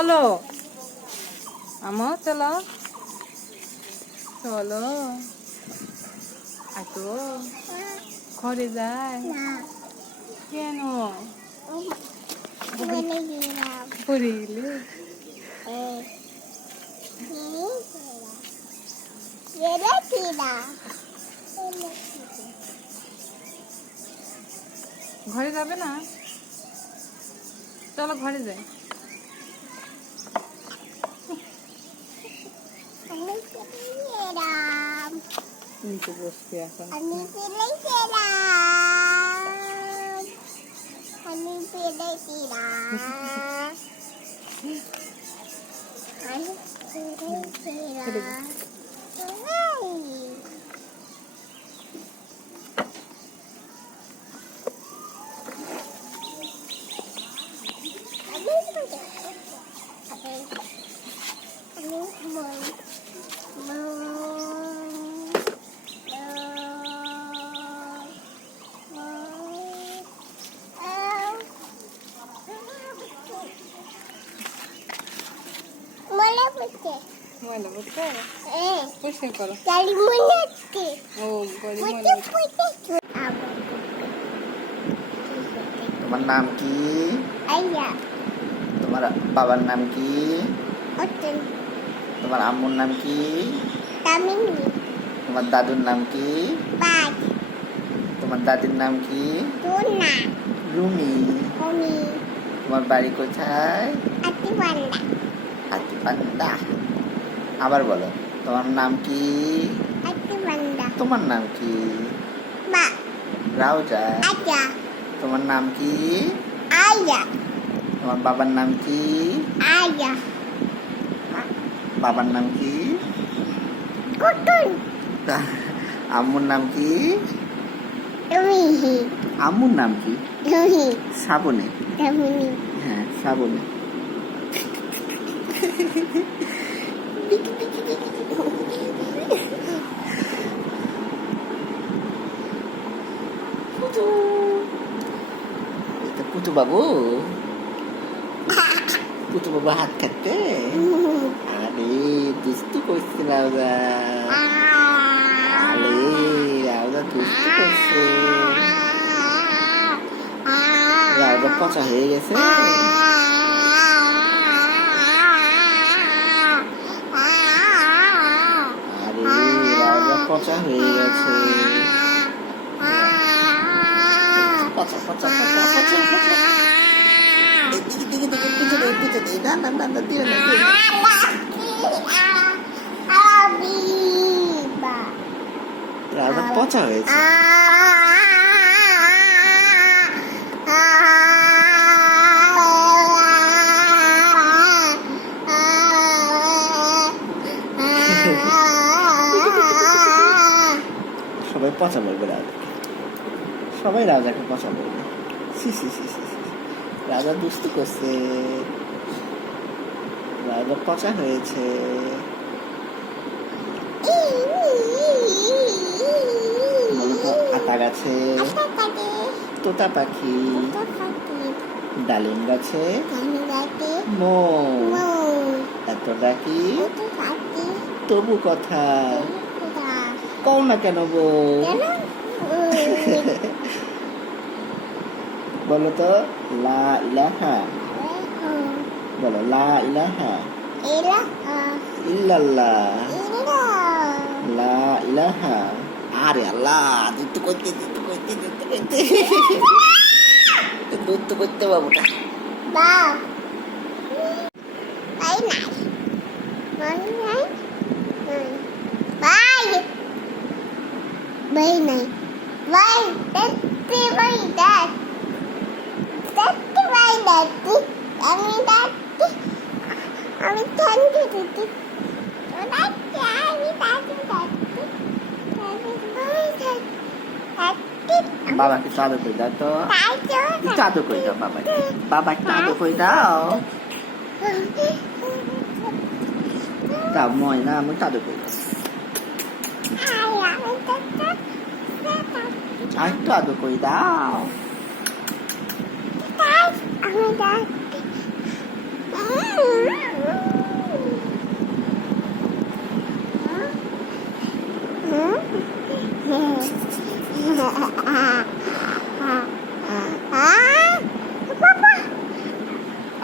চলো আমো, চলো চলো। তো ঘরে যায় কেন? পড়ে গেলে ঘরে যাবে না? চলো ঘরে যাই। নিচে বসতে এখন ময়লা পড়তে পরিষ্কার করো। ও তোমার নাম কি? তোমার বাবার নাম কি? তোমার আম্মুর নাম কি? তোমার দাদুর নাম কি? তোমার দাদির নাম কি? রুমি। তোমার বাড়ি কোথায়? আতিপান্ডা। আবার বলো, তোমার নাম কি? তোমার নাম কি? রাউজা। তোমার নাম কি? তোমার বাবার নাম কি? বাবার নাম কি? আম্মুর নাম কি? আম্মুর নাম কি? শ্রাবণী। হ্যাঁ, শ্রাবণী। পুতু বাবু, পুতু বাবু হাত খাচ্ছে। আরে দুষ্টু করছে রাউজা। আরে রাউজা দুষ্টু করছে। রাউজা পচা হয়ে গেছে। আরে রাউজা পচা হয়ে গেছে। পচা পচা পচা পচা পচা। রাউজা পচা হয়েছে। সবাই পচা বলবে রাজা, সবাই রাজাকে পচা বলবে। রাজা দুষ্টু করছে, রাজা পচা হয়েছে। বলতো আতা গাছে তোতা পাখি, ডালিম গাছে মৌ, এত ডাকি তবু কথা কও না কেন বউ। বলো তো লা ইলাহা, বলো লা ইলাহা ইল্লাল্লাহ, লা ইলাহা। আরে আল্লাহ, দুধ করতে বাবুটা বাবাকে একটু আদর করে দাও তো, একটু আদর করে দাও বাবাকে, বাবা একটু আদর করে দাও। দাও ময়না, আমি একটু আদর করে দাও, আর একটু আদর করে দাও।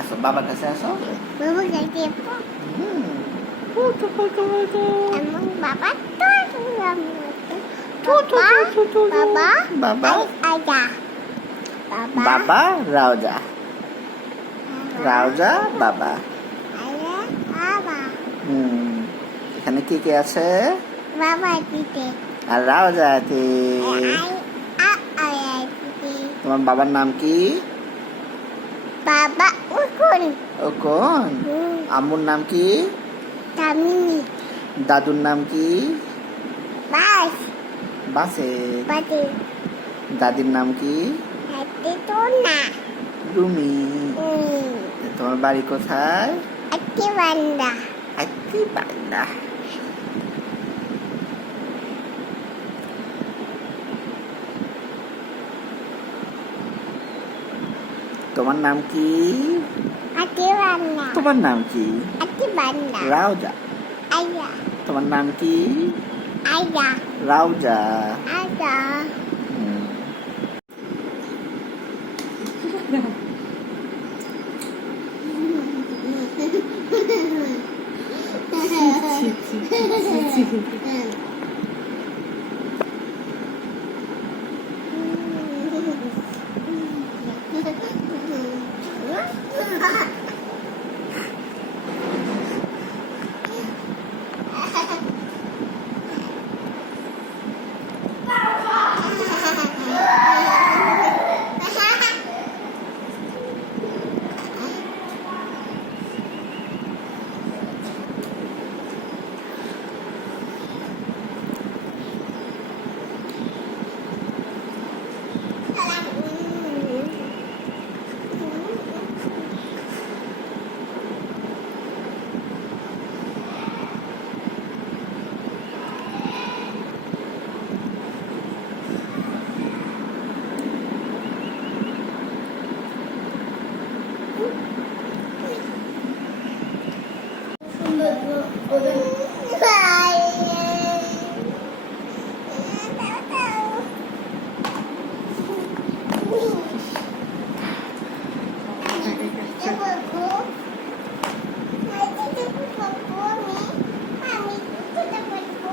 আসো বাবার কাছে আসো। Bawa ganti apa? Emang bapak tuh yang Baba, বাবা aja. বাবা রাউজা রাউজা বাবা। Ayah, baba. এখানে কি কি আছে? Baba titik. আর রাউজা আছে। Ayah titik. তোমার বাবার নাম কি? Baba ukun. ও কোন? আম্মুর নাম কি? Kami দাদুর নাম কি? bas. বাসে। Pati. দাদির নাম কি? Hati tuna. রুমি। তোমার বাড়ি কোথায়? Hati banda. আইতি বান্দা। তোমার নাম কি? Hati banda. তোমার নাম কি? Hati banda. রাউজা। Ayah. তোমার নাম কি? Ayah. রাউজা। Ayah.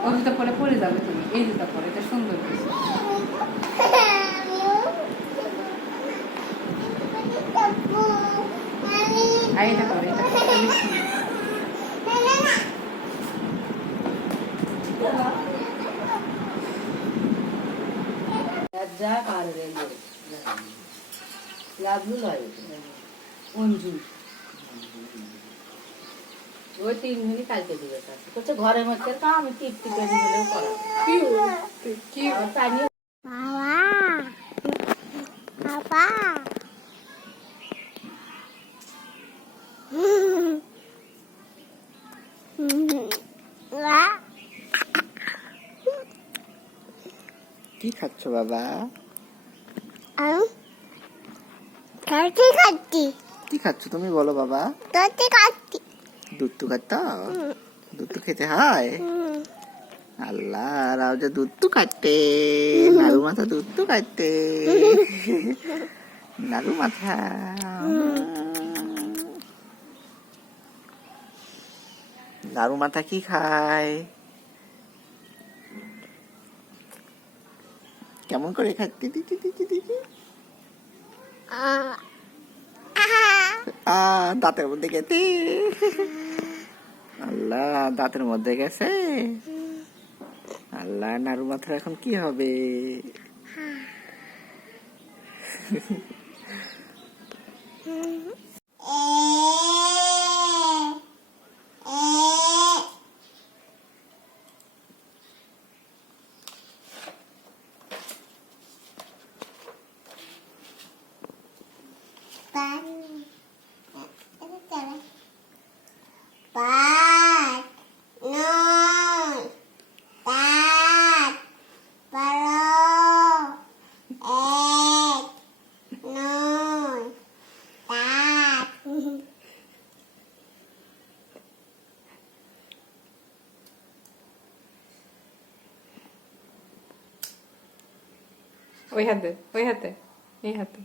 ও জুতা পরে পরে যাবে তুমি, এই জুতা পরে, এটা সুন্দর। আর এটা পরে, এটা খুবই সুন্দর। ওই 3 মিনিট কালকে দিবে করছে ঘরের মধ্যে আমি টিপটি করে হলেও করা কি আর পানি Papa. Papa. Wah. কি খাচ্ছ বাবা? Kaki kaki. কি খাচ্ছ তুমি বলো বাবা? Kaki kaki. দুধ তো খাচ্ছ? দুধ তো খেতে হয়। আল্লাহ রাউজা দুধ তো খাটে, নাড়ু মাথা দুধ তো খাটে, নাড়ু মাথা। নাড়ু মাথা কি খায়? কেমন করে খাচ্ছে? দাঁতের মধ্যে গেছে। আল্লাহ দাঁতের মধ্যে গেছে। আল্লাহ নাড়ু মাথার এখন কি হবে? Pat, non, tat, palo, non, tat. ওই হাতে ওই হাতে এই হাতে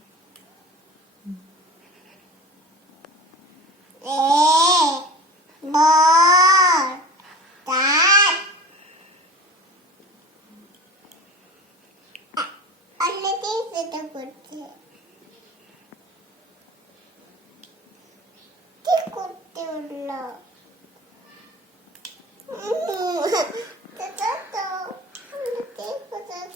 বল তার অন্যতেই সেটা করছে কি করতে উঠলো তো অন্যতেই কোথাও